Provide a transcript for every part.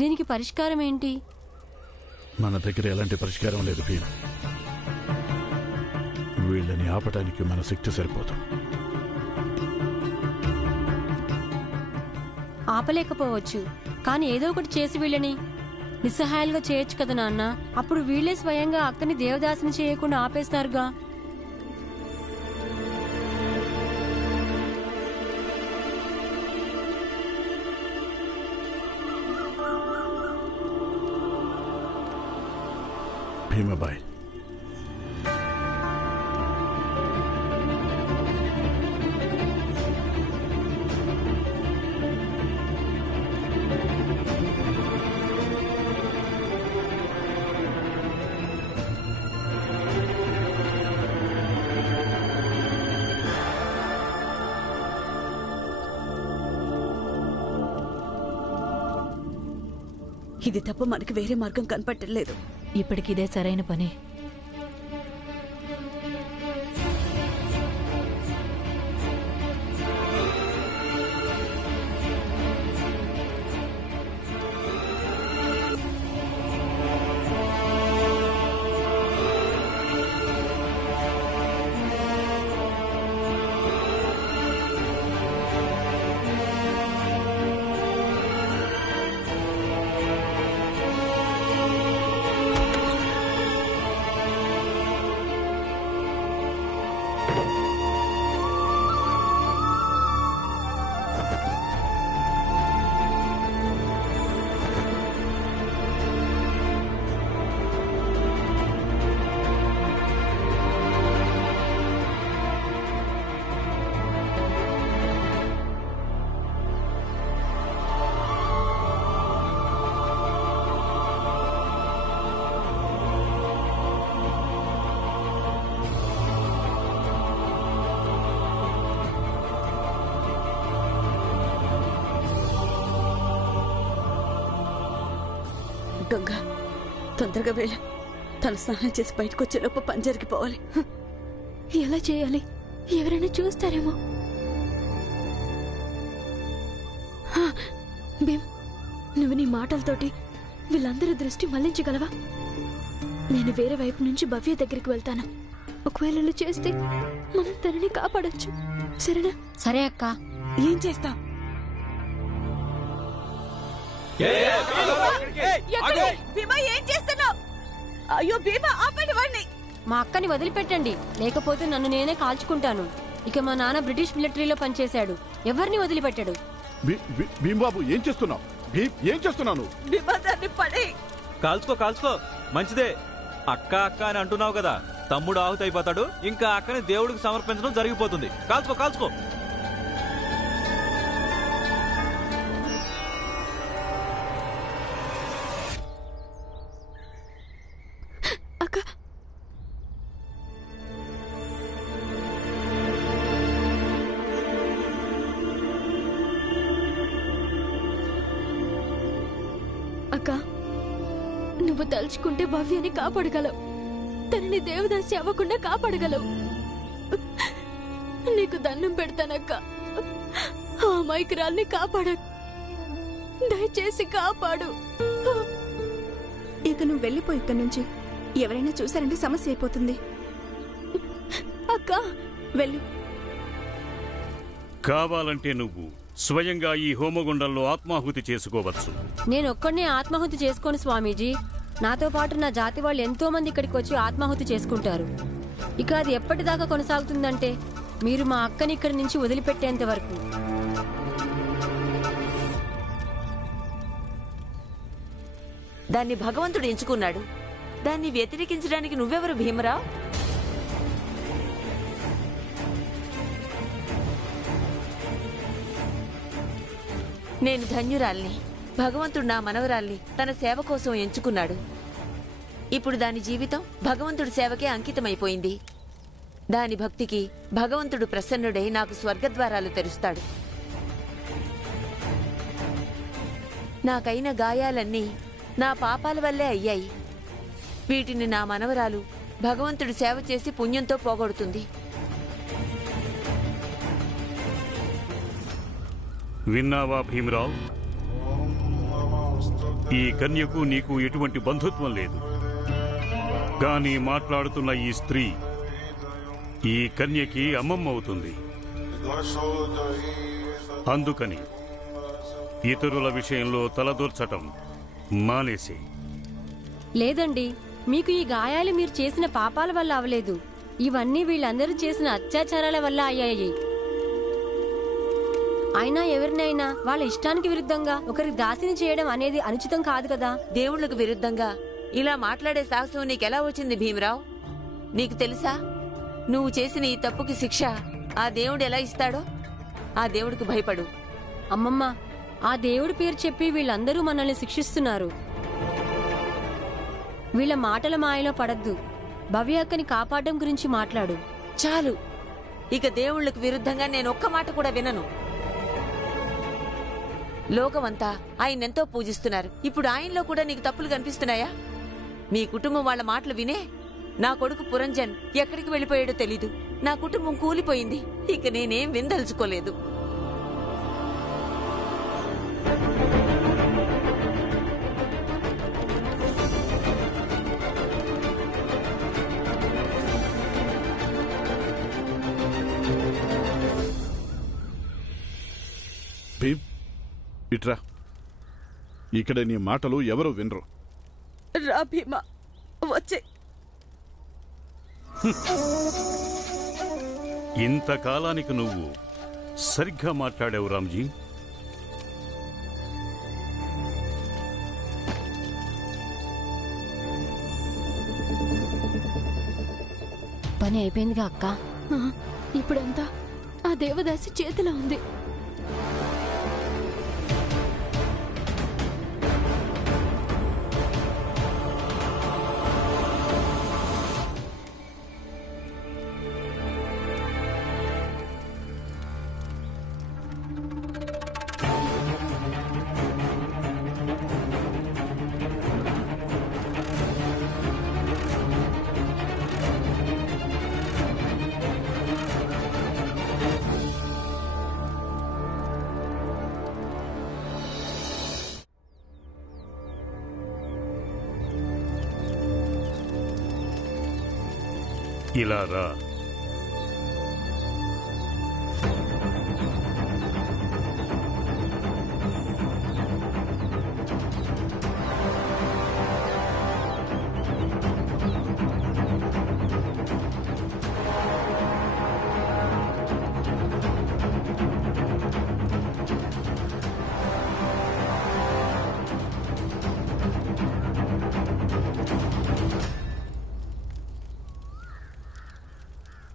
దీనికి పరిష్కారం ఏంటి? మన దగ్గర ఎలాంటి పరిష్కారం లేదు భీమ్. వీళ్ళని ఆపటానికి మన శక్తి సరిపోదు. ఆపలేకపోవచ్చు, కానీ ఏదో ఒకటి చేసి వీళ్ళని నిస్సహాయాలుగా చేయొచ్చు కదా నాన్న. అప్పుడు వీళ్లే స్వయంగా అక్కని దేవదాసిని చేయకుండా ఆపేస్తారుగా. భీమాబాయ్, ఇది తప్ప మనకి వేరే మార్గం కనపట్టలేదు. ఇప్పటికిదే సరైన పని. గంగా, తొందరగా వెళ్ళ. తన స్నానం చేసి బయటకు వచ్చేలోపు పని జరిగిపోవాలి. ఎలా చేయాలి? ఎవరైనా చూస్తారేమో. భీమ్, నువ్వు నీ మాటలతోటి వీళ్ళందరి దృష్టి మళ్లించగలవా? నేను వేరే వైపు నుంచి భవ్య దగ్గరికి వెళ్తాను. ఒకవేళ చేస్తే మనం తనని కాపాడొచ్చు. సరేనా? సరే అక్క. ఏం చేస్తాం? భీమా, ఏం చేస్తున్నావు? అయ్యో భీమా, ఆపండి వాడిని. మా అక్కని వదిలిపెట్టండి, లేకపోతే నన్ను నేనే కాల్చుకుంటాను. ఇక మా నాన్న బ్రిటిష్ మిలిటరీలో పనిచేశాడు, ఎవరిని వదిలిపెట్టాడు. భీంబాబు, ఏం చేస్తున్నావు? ఏం చేస్తున్నాను? భీమా, దాన్ని పడే. కాల్చుకో కాల్చుకో, మంచిదే. అక్క అక్క అని అంటున్నావు కదా, తమ్ముడు ఆహుతి అయిపోతాడు. ఇంకా అక్కని దేవుడికి సమర్పించడం జరిగిపోతుంది. కాల్చుకో కాల్చుకో. అక్క, అక్క, నువ్వు తలుచుకుంటే భవ్యని కాపాడగలవు. తనని దేవదాసి అవ్వకుండా కాపాడగలవు. నీకు దండం పెడతానక్క, ఆ అమాయకురాల్ని కాపాడ. దయచేసి కాపాడు. ఇక నువ్వు వెళ్ళిపో ఇక్కడి నుంచి. ఎవరైనా చూసారంటే సమస్య అయిపోతుంది. అక్క, వెళ్ళు. కావాలంటే నువ్వు స్వయంగా ఈ హోమగుండంలో ఆత్మాహుతి చేసుకోవచ్చు. నేనొక్కడినే ఆత్మాహుతి చేసుకోను స్వామీజీ. నాతో పాటు నా జాతి వాళ్ళు ఎంతో మంది ఇక్కడికి వచ్చి ఆత్మాహుతి చేసుకుంటారు. ఇక అది ఎప్పటిదాకా కొనసాగుతుందంటే మీరు మా అక్కని ఇక్కడి నుంచి వదిలిపెట్టేంత వరకు. దాన్ని భగవంతుడు ఎంచుకున్నాడు. దాన్ని వ్యతిరేకించడానికి నువ్వెవరు భీమరావు? నేను ధన్యురాల్ని. భగవంతుడు నా మనవరాల్ని తన సేవ కోసం ఎంచుకున్నాడు. ఇప్పుడు దాని జీవితం భగవంతుడి సేవకే అంకితమైపోయింది. దాని భక్తికి భగవంతుడు ప్రసన్నుడై నాకు స్వర్గద్వారాలు తెరుస్తాడు. నాకైన గాయాలన్నీ నా పాపాల వల్లే అయ్యాయి. వీటిని నా మనవరాలు భగవంతుడి సేవ చేసి పుణ్యంతో పోగొడుతుంది. విన్నావా భీమరావు? ఈ కన్యకు నీకు ఎటువంటి బంధుత్వం లేదు. కానీ మాట్లాడుతున్న ఈ స్త్రీ ఈ కన్యకి అమ్మమ్మ అవుతుంది. అందుకని ఇతరుల విషయంలో తలదూర్చటం మానేసి. లేదండి, మీకు ఈ గాయాలు మీరు చేసిన పాపాల వల్ల అవలేదు. ఇవన్నీ వీళ్ళందరూ చేసిన అత్యాచారాల వల్ల అయ్యాయి. అయినా ఎవరినైనా వాళ్ళ ఇష్టానికి విరుద్ధంగా ఒకరికి దాసిని చేయడం అనేది అనుచితం కాదు కదా. దేవుళ్లకు విరుద్ధంగా ఇలా మాట్లాడే సాహసం నీకెలా వచ్చింది భీమరావు? నీకు తెలుసా, నువ్వు చేసిన ఈ తప్పుకి శిక్ష ఆ దేవుడు ఎలా ఇస్తాడో? ఆ దేవుడికి భయపడు. అమ్మమ్మ, ఆ దేవుడి పేరు చెప్పి వీళ్ళందరూ మనల్ని శిక్షిస్తున్నారు. వీళ్ళ మాటల మాయలో పడద్దు. భవ్య అక్కని కాపాడడం గురించి మాట్లాడు. చాలు, ఇక దేవుళ్లకు విరుద్ధంగా నేను ఒక్క మాట కూడా వినను. లోకమంతా ఆయన్నెంతో పూజిస్తున్నారు. ఇప్పుడు ఆయనలో కూడా నీకు తప్పులు కనిపిస్తున్నాయా? మీ కుటుంబం వాళ్ళ మాటలు వినే నా కొడుకు పురంజన్ ఎక్కడికి వెళ్ళిపోయాడో తెలీదు. నా కుటుంబం కూలిపోయింది. ఇక నేనేం విందలుచుకోలేదు. భీమ్, ఇట్రా. ఇక్కడ నీ మాటలు ఎవరు వినరు. రా భీమా, వచ్చే. ఇంతకాలానికి నువ్వు సరిగ్గా మాట్లాడావు రామ్జీ. పని అయిపోయిందిగా అక్క. ఇప్పుడంతా ఆ దేవదాసి చేతిలో ఉంది. ఇలా రా.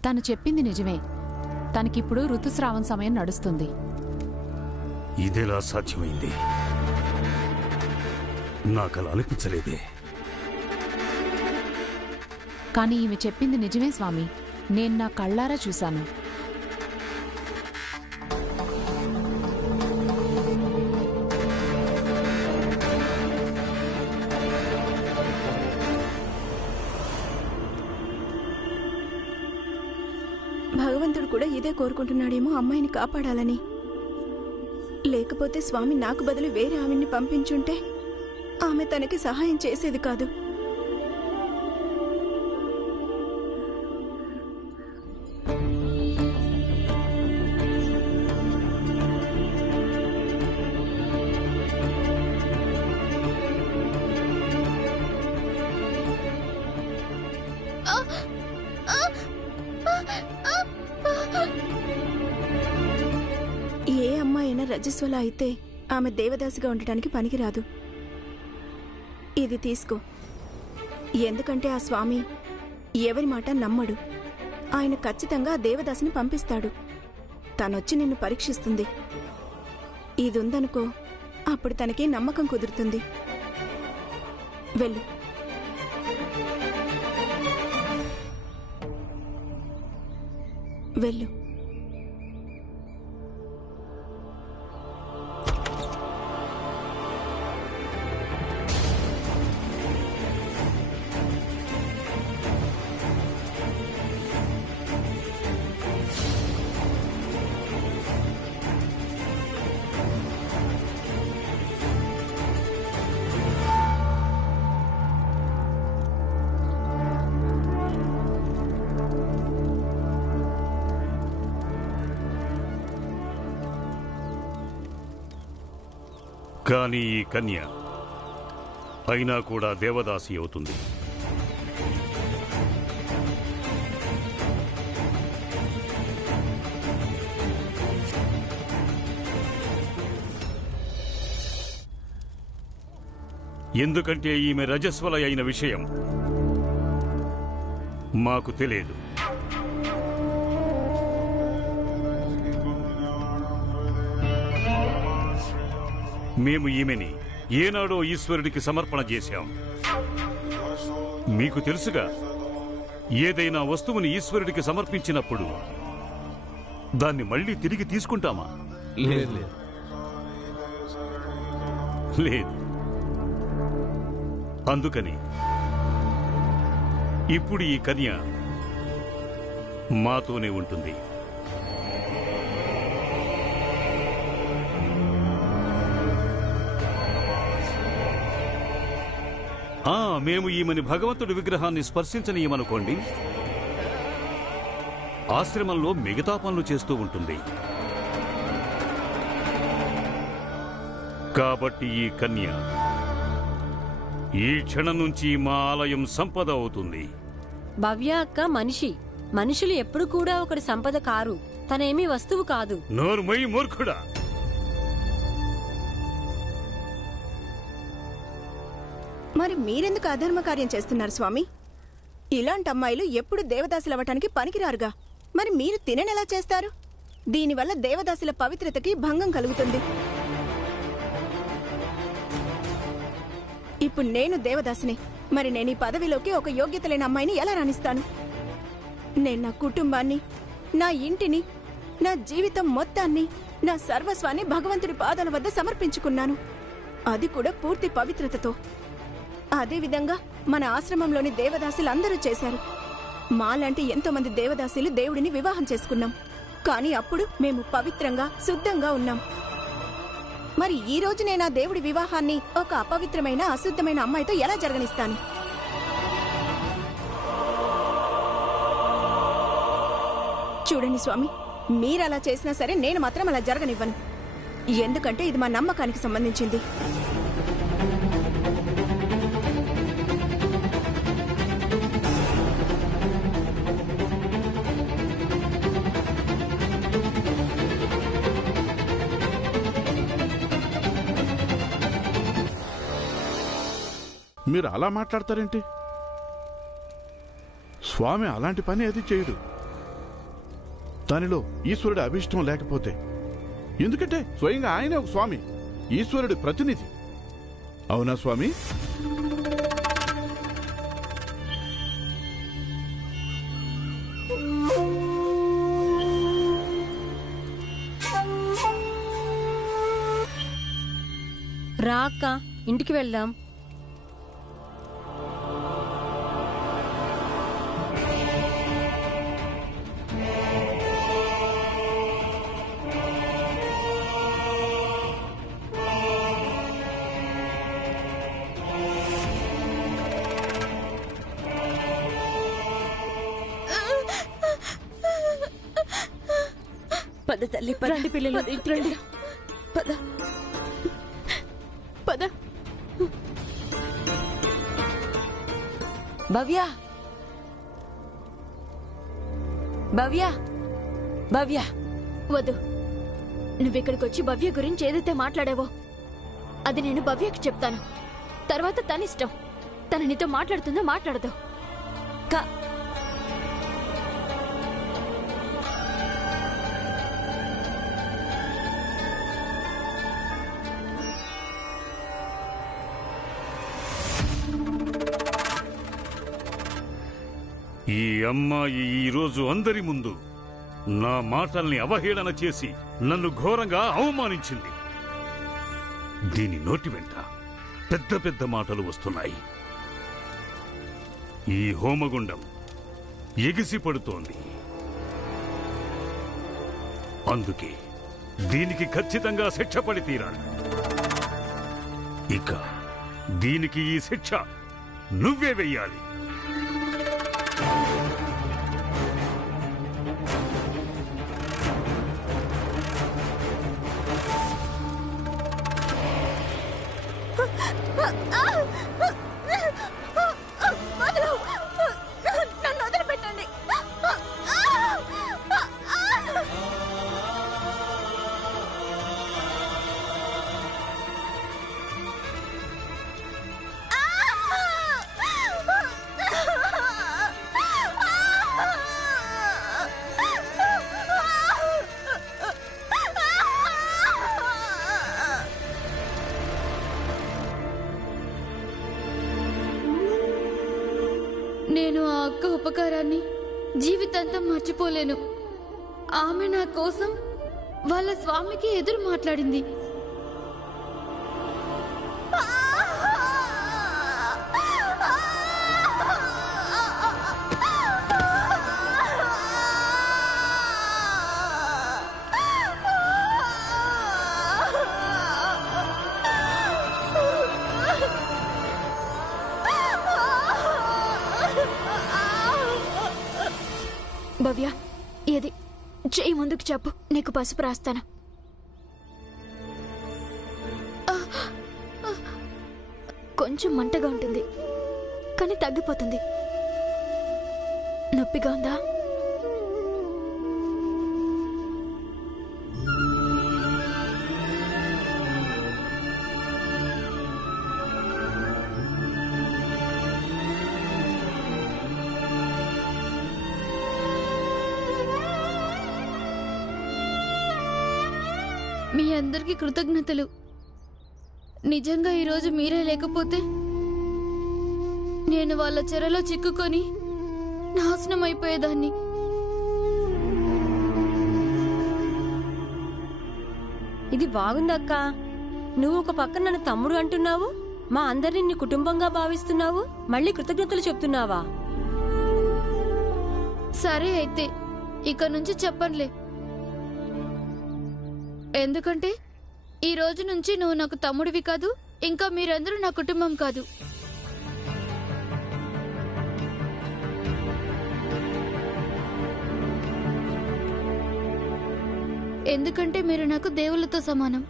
తను చెప్పింది నిజమే. తనకిప్పుడు ఋతుస్రావం సమయం నడుస్తుంది. ఇదెలా సాధ్యమైంది? నాకలా అనిపించలేదే. కానీ ఈమె చెప్పింది నిజమే స్వామి. నేను నా కళ్ళారా చూశాను. భగవంతుడు కూడా ఇదే కోరుకుంటున్నాడేమో, అమ్మాయిని కాపాడాలని. లేకపోతే స్వామి నాకు బదులు వేరే ఆవిడ్ని పంపించుంటే ఆమె తనకి సహాయం చేసేది కాదు. ఏ అమ్మాయినా రజస్వల అయితే ఆమె దేవదాసిగా ఉండటానికి పనికిరాదు. ఇది తీసుకో. ఎందుకంటే ఆ స్వామి ఎవరి మాట నమ్మడు. ఆయన ఖచ్చితంగా దేవదాసిని పంపిస్తాడు. తనొచ్చి నిన్ను పరీక్షిస్తుంది. ఇది ఉందనుకో, అప్పుడు తనకి నమ్మకం కుదురుతుంది. వెళ్ళు. వెళ్ళు. కానీ ఈ కన్య అయినా కూడా దేవదాసి అవుతుంది. ఎందుకంటే ఈమె రజస్వల అయిన విషయం మాకు తెలియదు. మేము ఈమెని ఏనాడో ఈశ్వరుడికి సమర్పణ చేశాం. మీకు తెలుసుగా, ఏదైనా వస్తువుని ఈశ్వరుడికి సమర్పించినప్పుడు దాన్ని మళ్ళీ తిరిగి తీసుకుంటామా? లేదు. అందుకని ఇప్పుడు ఈ కన్య మాతోనే ఉంటుంది. మేము ఈమెని భగవంతుడి విగ్రహాన్ని స్పర్శించనీయమనుకోండి, ఆశ్రమంలో మిగతా పనులు చేస్తూ ఉంటుంది. కాబట్టి ఈ కన్య ఈ క్షణం నుంచి మా ఆలయం సంపద అవుతుంది. భవ్య అక్క మనిషి. మనుషులు ఎప్పుడు కూడా ఒకటి సంపద కారు. తనేమీ వస్తువు కాదు. నోర్మై మూర్ఖుడా! మరి మీరెందుకు అధర్మ కార్యం చేస్తున్నారు స్వామి? ఇలాంటి అమ్మాయిలు ఎప్పుడు దేవదాసులు అవ్వటానికి పనికిరారుగా. మరి మీరు తిననెలా చేస్తారు? దీనివల్ల దేవదాసుల పవిత్రతకి భంగం కలుగుతుంది. ఇప్పుడు నేను దేవదాసిని. మరి నేను ఈ పదవిలోకి ఒక యోగ్యత లేని అమ్మాయిని ఎలా రాణిస్తాను? నేను నా కుటుంబాన్ని, నా ఇంటిని, నా జీవితం మొత్తాన్ని, నా సర్వస్వాన్ని భగవంతుడి పాదాల వద్ద సమర్పించుకున్నాను. అది కూడా పూర్తి పవిత్రతతో. అదేవిధంగా మన ఆశ్రమంలోని దేవదాసులు అందరూ చేశారు. మాలాంటి ఎంతో మంది దేవదాసులు దేవుడిని వివాహం చేసుకున్నాం. కానీ అప్పుడు మేము పవిత్రంగా, శుద్ధంగా ఉన్నాం. మరి ఈ రోజు నేను ఆ దేవుడి వివాహాన్ని ఒక అపవిత్రమైన, అశుద్ధమైన అమ్మాయితో ఎలా జరగనిస్తాను? చూడండి స్వామి, మీరలా చేసినా సరే నేను మాత్రం అలా జరగనివ్వను. ఎందుకంటే ఇది మా నమ్మకానికి సంబంధించింది. మీరు అలా మాట్లాడతారేంటి? స్వామి అలాంటి పని అది చేయడు. దానిలో ఈశ్వరుడి అభిష్టం లేకపోతే. ఎందుకంటే స్వయంగా ఆయనే ఒక స్వామి, ఈశ్వరుడి ప్రతినిధి. అవునా స్వామి? రా అక్క, ఇంటికి వెళ్దాం. పద తల్లి, రండి పిల్లలు, రండి. పద. పద. భవ్య, భవ్య, భవ్య. వద్దు. నువ్విక్కడికి వచ్చి భవ్య గురించి ఏదైతే మాట్లాడావో అది నేను భవ్యకి చెప్తాను. తర్వాత తనిష్టం. తను నీతో మాట్లాడుతుందో మాట్లాడదో. ఈ అమ్మాయి ఈరోజు అందరి ముందు నా మాటల్ని అవహేళన చేసి నన్ను ఘోరంగా అవమానించింది. దీని నోటి వెంట పెద్ద పెద్ద మాటలు వస్తున్నాయి. ఈ హోమగుండం ఎగిసి పడుతోంది. అందుకే దీనికి ఖచ్చితంగా శిక్ష పడి తీరాలి. ఇక దీనికి ఈ శిక్ష నువ్వే వెయ్యాలి. నన్ను వదిలిపెట్టండి. నేను ఆ అక్క ఉపకారాన్ని జీవితాంతం మర్చిపోలేను. ఆమె నా కోసం వాళ్ళ స్వామికి ఎదురు మాట్లాడింది. భవ్య, ఏది చెయ్యి ముందుకు చెప్పు, నీకు పసుపు రాస్తాను. కొంచెం మంటగా ఉంటుంది కానీ తగ్గిపోతుంది. నొప్పిగా ఉందా? మీ అందరికీ కృతజ్ఞతలు. నిజంగా ఈరోజు మీరే లేకపోతే నేను వాళ్ళ చెరలో చిక్కుకొని నాశనం అయిపోయేదాన్ని. ఇది బాగుందక్క. నువ్వు ఒక పక్కన నన్ను తమ్ముడు అంటున్నావు, మా అందరినీ నీ కుటుంబంగా భావిస్తున్నావు, మళ్ళీ కృతజ్ఞతలు చెప్తున్నావా? సరే అయితే ఇక నుంచి చెప్పనులే. ఎందుకంటే ఈ రోజు నుంచి నువ్వు నాకు తమ్ముడివి కాదు, ఇంకా మీరందరూ నా కుటుంబం కాదు. ఎందుకంటే మీరు నాకు దేవుళ్ళతో సమానం.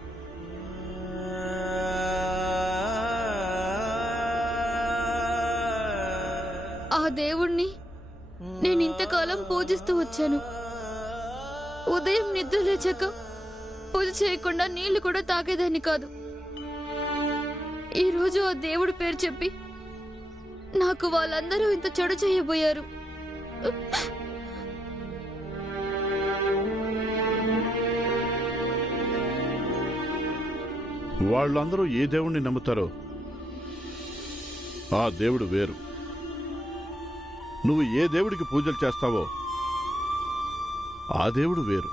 ఆ దేవుణ్ణి నేను ఇంతకాలం పూజిస్తూ వచ్చాను. ఉదయం నిద్ర లేచాక పూజ చేయకుండా నీళ్లు కూడా తాగేదాన్ని కాదు. ఈరోజు ఆ దేవుడి పేరు చెప్పి నాకు వాళ్ళందరూ ఇంత చెడు చేయబోయారు. వాళ్ళందరూ ఏ దేవుణ్ణి నమ్ముతారో ఆ దేవుడు వేరు. నువ్వు ఏ దేవుడికి పూజలు చేస్తావో ఆ దేవుడు వేరు.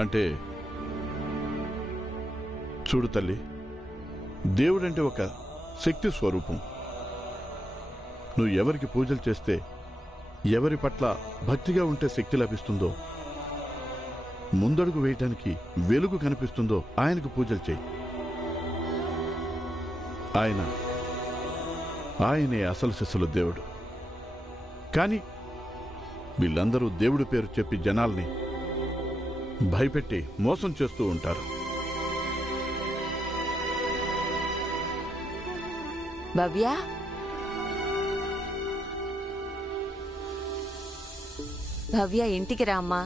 అంటే చూడు తల్లి, దేవుడంటే ఒక శక్తి స్వరూపం. నువ్వు ఎవరికి పూజలు చేస్తే, ఎవరి పట్ల భక్తిగా ఉంటే శక్తి లభిస్తుందో, ముందడుగు వేయటానికి వెలుగు కనిపిస్తుందో ఆయనకు పూజలు చేయి. ఆయనే అసలు శిశుల దేవుడు. కానీ వీళ్ళందరూ దేవుడి పేరు చెప్పి జనాల్ని భయపెట్టి మోసం చేస్తూ ఉంటారు. భవ్య, భవ్య ఇంటికి రామ్మా.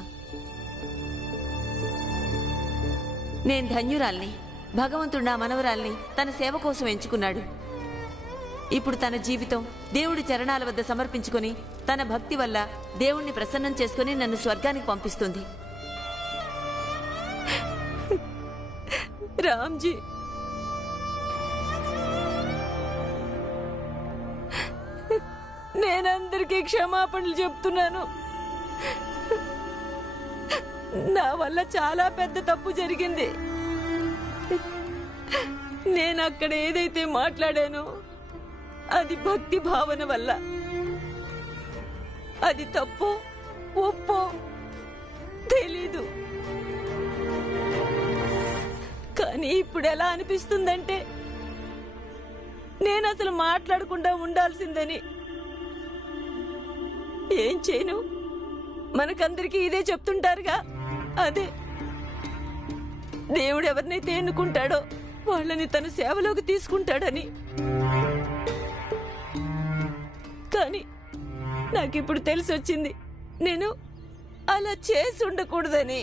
నేను ధన్యురాల్ని. భగవంతుడు నా మనవరాల్ని తన సేవ కోసం ఎంచుకున్నాడు. ఇప్పుడు తన జీవితం దేవుడి చరణాల వద్ద సమర్పించుకొని తన భక్తి వల్ల దేవుణ్ణి ప్రసన్నం చేసుకుని నన్ను స్వర్గానికి పంపిస్తుంది. రామ్జీ, నేనందరికీ క్షమాపణలు చెప్తున్నాను. నా వల్ల చాలా పెద్ద తప్పు జరిగింది. నేను అక్కడ ఏదైతే మాట్లాడానో అది భక్తి భావన వల్ల. అది తప్పో ఒప్పో తెలీదు. కానీ ఇప్పుడు ఎలా అనిపిస్తుందంటే నేను అసలు మాట్లాడకుండా ఉండాల్సిందని. ఏం చేయను, మనకందరికీ ఇదే చెప్తుంటారుగా. అదే దేవుడు ఎవరినైతే ఎన్నుకుంటాడో వాళ్ళని తన సేవలోకి తీసుకుంటాడని. కానీ నాకిప్పుడు తెలిసొచ్చింది నేను అలా చేసి ఉండకూడదని.